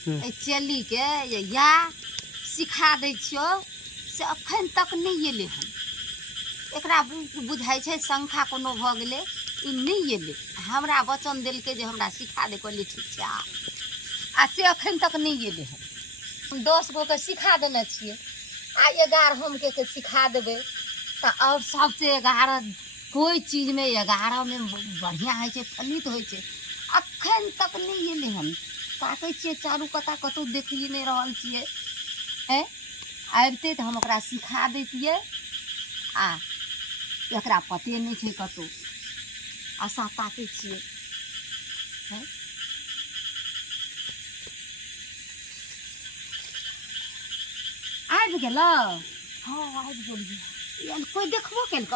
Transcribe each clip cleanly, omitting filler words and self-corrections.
चली के या सिखा दै छियो से अखन तक नहीं एले हन। एकरा बुझाई छै संख्या कोनो भ गेलै, ई नहीं एले। हमरा वचन देलकै जे हमरा सिखा दे, कहलिए ठीक छै आ से अखन तक नहीं एले हन। हम 10 गो के सिखा देने छियै आ 11 के सिखा देबै तऽ और सबसे 11 कोई चीज में 11 में बढ़िया है छै, फलित होइ छै। अखन तक नहीं एले हन। ताकै छियै चारू कता कतौ देखिए नहीं रहल छियै है। आबिते तऽ हम ओकरा सिखा दैतियै आ एकरा पते नहीं छै कतौ। आशा ताकै छियै है। आबि गेलौ? हाँ आबि गेलियै। कोई देखबो केलक?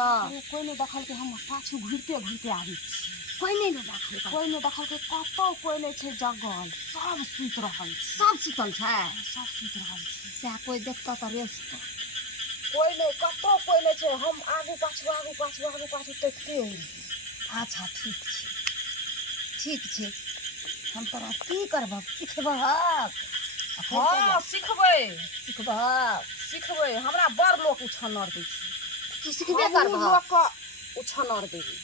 कोई नहीं देखलकै, हम पाछू घुरते घुरते आबै छी। कोई नहीं देखलकै? कोई नहीं देखलकै, कतौ कोई नहीं छै जगल, सब सुति रहल छै। सब सुतल छै? सब सुति रहल छै। सएह कोई देखतऽ तऽ रेस्ट। कोई नहीं, कतौ कोई नहीं छै। हम आगू पाछू देखते रही। अच्छा ठीक छै, ठीक छै। हम तोरा की करबह? सिखबह? हाँ सिखबै। सिखबह? सिखबै। हमरा बड़ लोक उछन्नर दै छै। तू सिखबे करबह? लोक के उछन्नर देबै।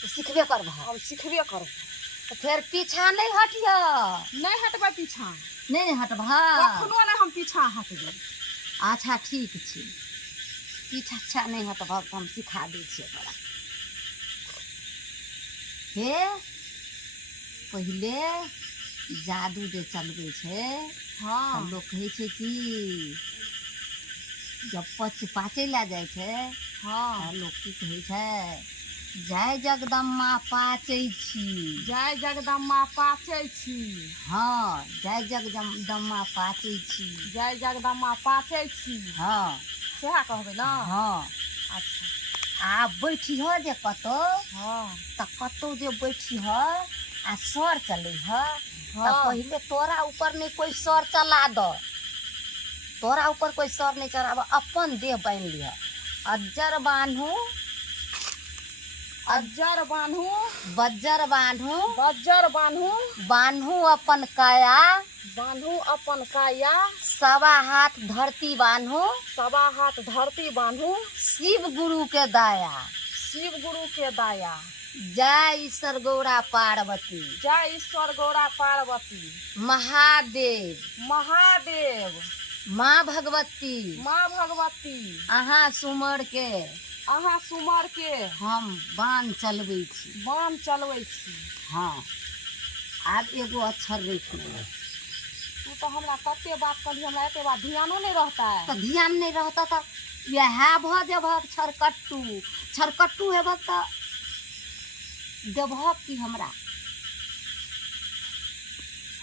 तू सिखबे करबह? हम सिखबे करब। तो फिर पीछा नहीं हटिया। नहीं हटबै पीछा। नहीं हटबह? कखनो नहीं हम पीछा हटबै। अच्छा ठीक छै, पीछा नहीं हटबह तऽ हम सिखा दै छियै तोरा। हे पहिले जादू जे चलबै छै, हाँ लोग कहै छै कि जब पाचै लए जाइ छै, हाँ लोग की कहै छै, जय जगदम्बा पाचै छी। जय जगदम्बा पाचै छी। हाँ जय जगदम्बा पाचै छी। जय जगदम्बा पाचै छी। हाँ सएह कहबै ने? हाँ। अच्छा आ बैठिह जे कतौ, हाँ तऽ कतौ जे बैठिह आ सर चलै ह तऽ हाँ पहिले तोरा ऊपर नहीं कोई सर चला दो। तोरा ऊपर कोई सर नहीं चढ़ाब, अपन देह बांध लिह। अज्जर बांधू, अज्जर बांधू, बज्जर बांधू, बज्जर बांधू, बांधू अपन काया, बांधू अपन काया, सवा हाथ धरती बांधू, सवा हाथ धरती बांधू, शिव गुरु के दाया। शिव गुरु के दाया। जय ईश्वर गौरा पार्वती, जय ईश्वर गौरा पार्वती, महादेव, महादेव, माँ भगवती, माँ भगवती, अहाँ सुमर के अहाँ सुमर के हम बाण चलबै छी। बाण चलबै छी। हाँ आब एगो अक्षर रखि ले। तू तो हमरा कते बात कहली, हमरा एते बात ध्यानो नहीं रहता है। तो ध्यान नहीं रहता तो यह भऽ जेबह छरकट्टू। छरकट्टू हेबह तो देबह की हमरा?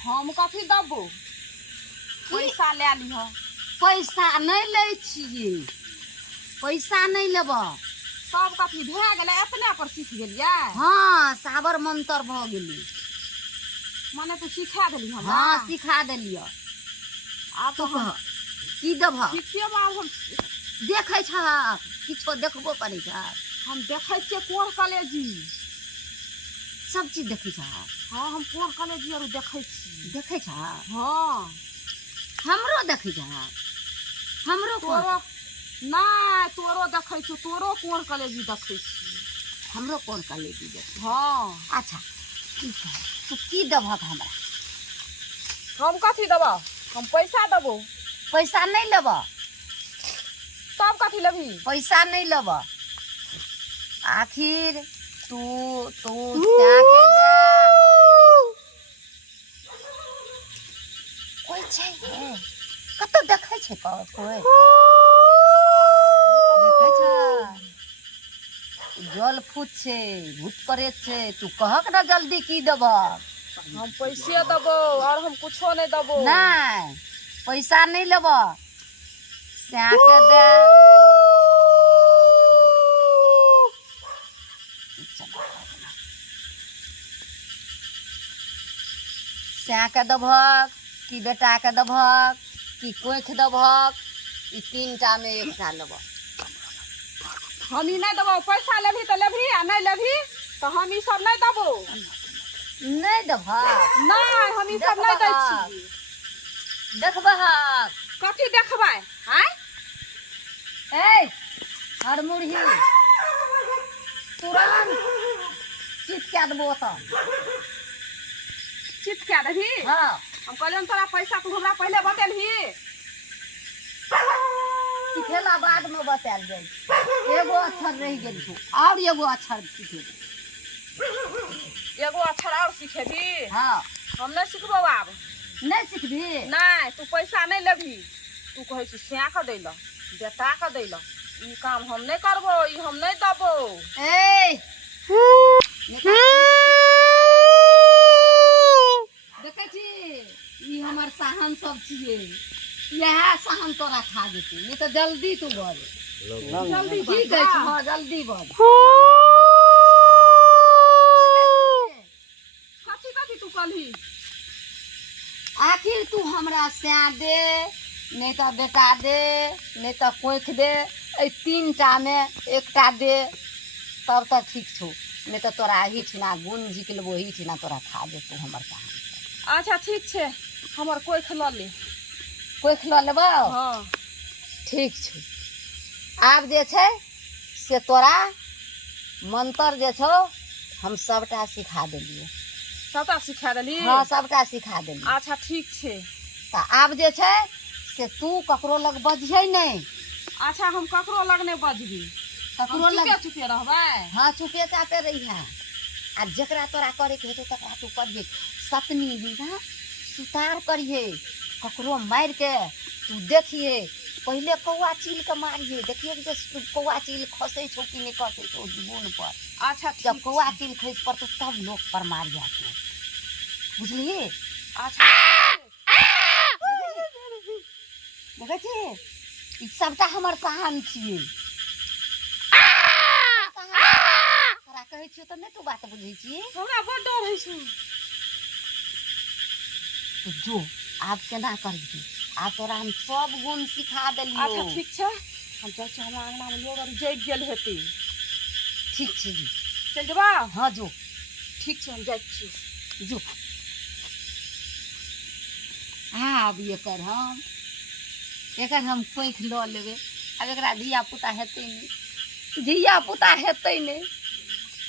हम कथी देबो? पैसा ले लिह। पैसा नहीं लै छियै, पैसा नहीं लेबह। सब कथी भए गेलै, अपने पर सीख गेलियै? हाँ साबर मंत्र भऽ गेलै। माने तू सिखा देली हमरा? हाँ सिखा देलियै। आब तू तो कह हम की देबह? सिखिए बाब। हम देखै छह किछो देखबो करै छह? हम देखै छियै कोढ़ कलेजी। सब चीज देखै छह? हाँ हम कोढ़ कलेजी आर देखै छी। देखै छह? हाँ हमरो देखै छह? हमरो तोरो नहीं, तोरो देखै छी, तोरो कोढ़ कलेजी देखै छी। हमरो कोन कलेजी देख। हाँ अच्छा की कह तू की देबह हमरा? हम कथी देबो? हम पैसा देबो। पैसा नहीं लेबह? तब कथी लेबही? पैसा नहीं लेबह? आखिर तू जाके दे। कोई छै कतौ देखै छै? कोई देखै छ? जल फूट छै, भूत प्रेत छै। तू कहक ना जल्दी की देबह? हम पैसे देबो और हम कुछो नहीं देबो। नहीं पैसा नहीं लेबह? जाके दे। सएह के देबहक कि बेटा के देबहक कि कोइख देबहक? ई 3टा में 1टा लेबह। हम ई नहीं देबो। पैसा लेबही तो लेबही, आ नहीं लेबही तो हम ई सब नहीं देबो। नहीं देबहक नहीं हम ई सब नहीं दै छी। देखबहक कथी देखबै हैं? ए हर मुरही तुरंत चित क्या देबो तऽ चित क्या देबही? हाँ हम कहलियन तोरा पैसा तू हमरा पहले बतेलही। सिखेला बाद में बतायल जाइ छै। एगो अक्षर रह गेल छौ और एगो अक्षर सिखे। एगो अक्षर और सिखेबी? हाँ हम नहीं सिखबो आब। नहीं सिखबी? नहीं तू पैसा नहीं लेबही। तू कहै छी स्याह के दै ल बेटा के दै ल। ई काम हम नहीं करबो, ई हम नहीं देबो। ए देखै छी ई हमर साहन सब छियै। यह साहन तोरा खा जेतै नहीं तो जल्दी तू बढ़। जल्दी ठीक है हाँ जल्दी बढ़। कथी कथी तू कहली? आखिर तू हमरा स्याह दे नहीं तो बेटा दे नहीं तो कोइख दे। ए तीनटा में एकटा दे तब तक ठीक छौ। नहीं तो तोरा ही छिना गुण झिक लेबो ही छिना तोरा खा देतौ हमर साहन। अच्छा ठीक छै हमर कोई खल ले। कोइख लऽ लेबौ? हाँ ठीक छौ। आब जे छै से तोरा मंत्र जे छौ हम सबटा सिखा देलियै। सबटा सिखा देली? हाँ सबटा सिखा देलियै। अच्छा ठीक छै। तऽ आब जे छै से तू ककरो लग बजियै नहीं। अच्छा हम ककरो लग नहीं बजबी। ककरो लग चुपे चुपे रहबै? हाँ चुपे चापे रहिहे। आ जकरा तोरा करे के हेतौ तकरा तू करिहे। सतनी बीघा सुतार करिहे। ककरो मार के तू देखिए पहले कौआ चील के मारिए देखिए जे कौआ चील खसे छौ कि नहीं खसे छौ बुन पर। अच्छा जब ठीक कौआ चील खस पड़तौ तब लोग पर मार जाते बुझलिए? अच्छा देखै छी ई सबटा हमर साहन छियै। तोरा कहै छियौ तऽ नहीं तू बात बुझै छी। हमरा बड़ डर होइ छै। तो जो आब केना करबी? आब तोरा हम सब गुण सिखा देलियो। अच्छा ठीक छै हम जाइ छी। हमरा अंगना में लोग अर जइग गेल हेतै। ठीक छै जी चल जेबा? हाँ जो ठीक छै हम जाइ छी। जो आब एकर हम कोइख लऽ लेबै। आब एकरा धिया पुता हेतै नहीं। धिया पुता हेतै नहीं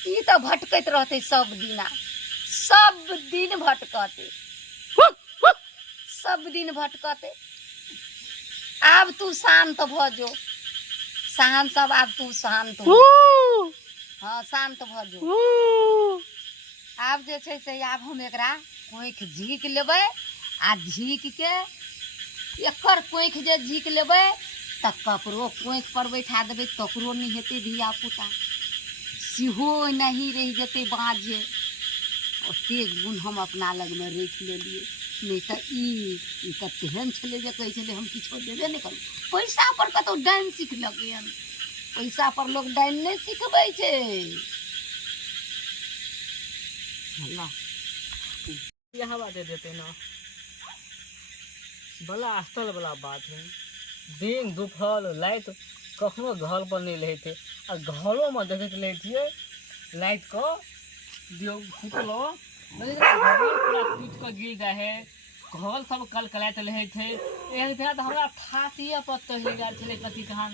ई तऽ भटकैत रहतै सब दिन भटकतै सब दिन भटकतै। आब तू शांत भ जो। शांत सब आब तू शांत हो। हाँ शांत भ जो। आब जे छै से आब हम एकरा कोइख झीक लेबै। आ झीक के एकर कोइख जे झीक लेबै तऽ ककरो कोइख पर बैठा देबै तकरो नहीं हेतै धिया पुता। सेहो नहीं रहि जेतै बाँझे। ओते गुण हम अपना लग में राखि लेलियै। नहीं तऽ ई तऽ तेहन छलै जे कहै छलै हम किछो देबे नहीं करू। पैसा पर कतौ डाइन सिखलकै हन। पैसा पर लोग डाइन नहीं सिखबै छै। यहाँ बात देते ना बड़ा आश्चर्य वाला बात है। दिन दुपहर लाइट कखनो घर पर नहीं रहे थे और घरों में देखते रहे थे लाइट को दियो फूटलो घर पूरा टूट कर गिर गए है। घर सब कल कलाइत रहे थे। एक दिन तो हमारा थातिये पर तहले गया छे कथी कहां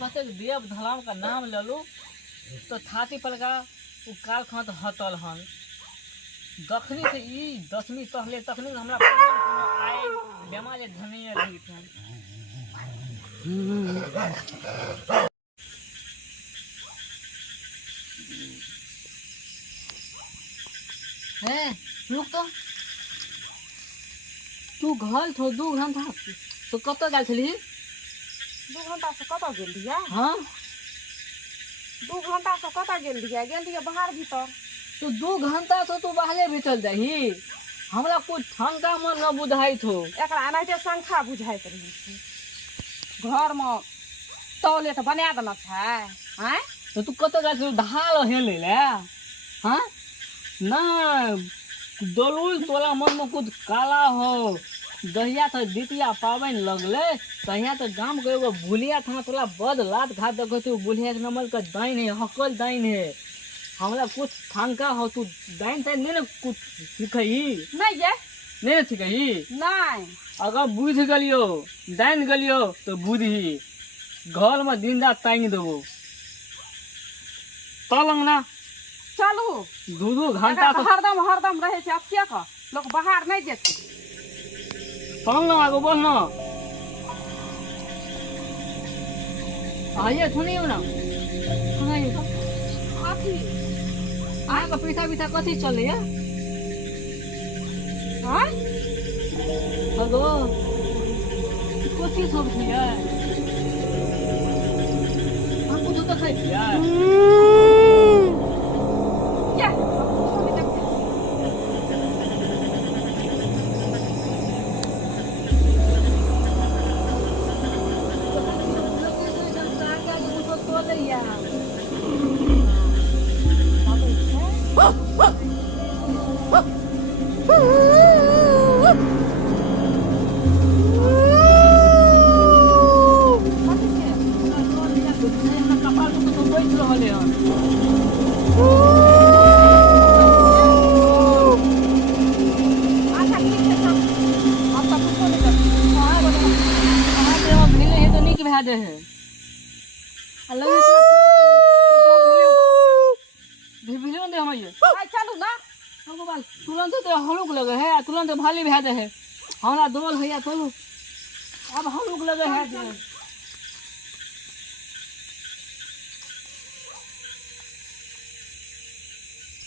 कते देव धलाम का नाम ले लो तो थाती पर का उ काल खत हतल हन। दखनी से ई 10वीं पहले तखनी हमरा आए बेमार धनिया रही थे। रुक तू घर थो 2 घंटा तो कब तक गल छली? 2 घंटा से कतऽ गेल रहियै? हाँ 2 घंटा से कतऽ गेल रहियै बाहर भीतर। तो 2 घंटा से तू बाहरे भीतर जाही हमरा कोई ठंडा में न बुझाई थो। एकरा एनाहिते शंखा बुझाइत रहै छै। घर में टॉयलेट बना देना छै हैं? तो तू कत गल छली ढाल हेले ले? हाँ ना दलुल तोला मन में कुछ काला हो। दहिया तो द्वितीया पावन लगले तहिया तो गांव के एगो बुलिया था तोला बद लात घात देखो तू बुलिया के नंबर का दाइन है हकल दाइन है हमरा कुछ ठंका हो तू दाइन ताइन नहीं ना कुछ सिखही नहीं ये नहीं ना सिखही नहीं अगर बुझ गलियो दाइन गलियो तो बुझही घर में दिन रात टांग देबो तलंग ना चलू दू घंटा तो हरदम रहे छे अब क्या का लोग बाहर नहीं जेते चल ना आगो बोल ना आइए सुनियो ना सुनाइए तो अथी आगे पीछा पीछा कथी चले है हां हेलो कथी सब है हम कुछ तो खाई दिया क्या छोड़ दे अच्छा ठीक है सब अब तक कुछ नहीं चलू ना तुरंत तो हलुक लगे है तुरंत भाली भे दे है हमरा दोल भैया चलू अब हलुक लगे है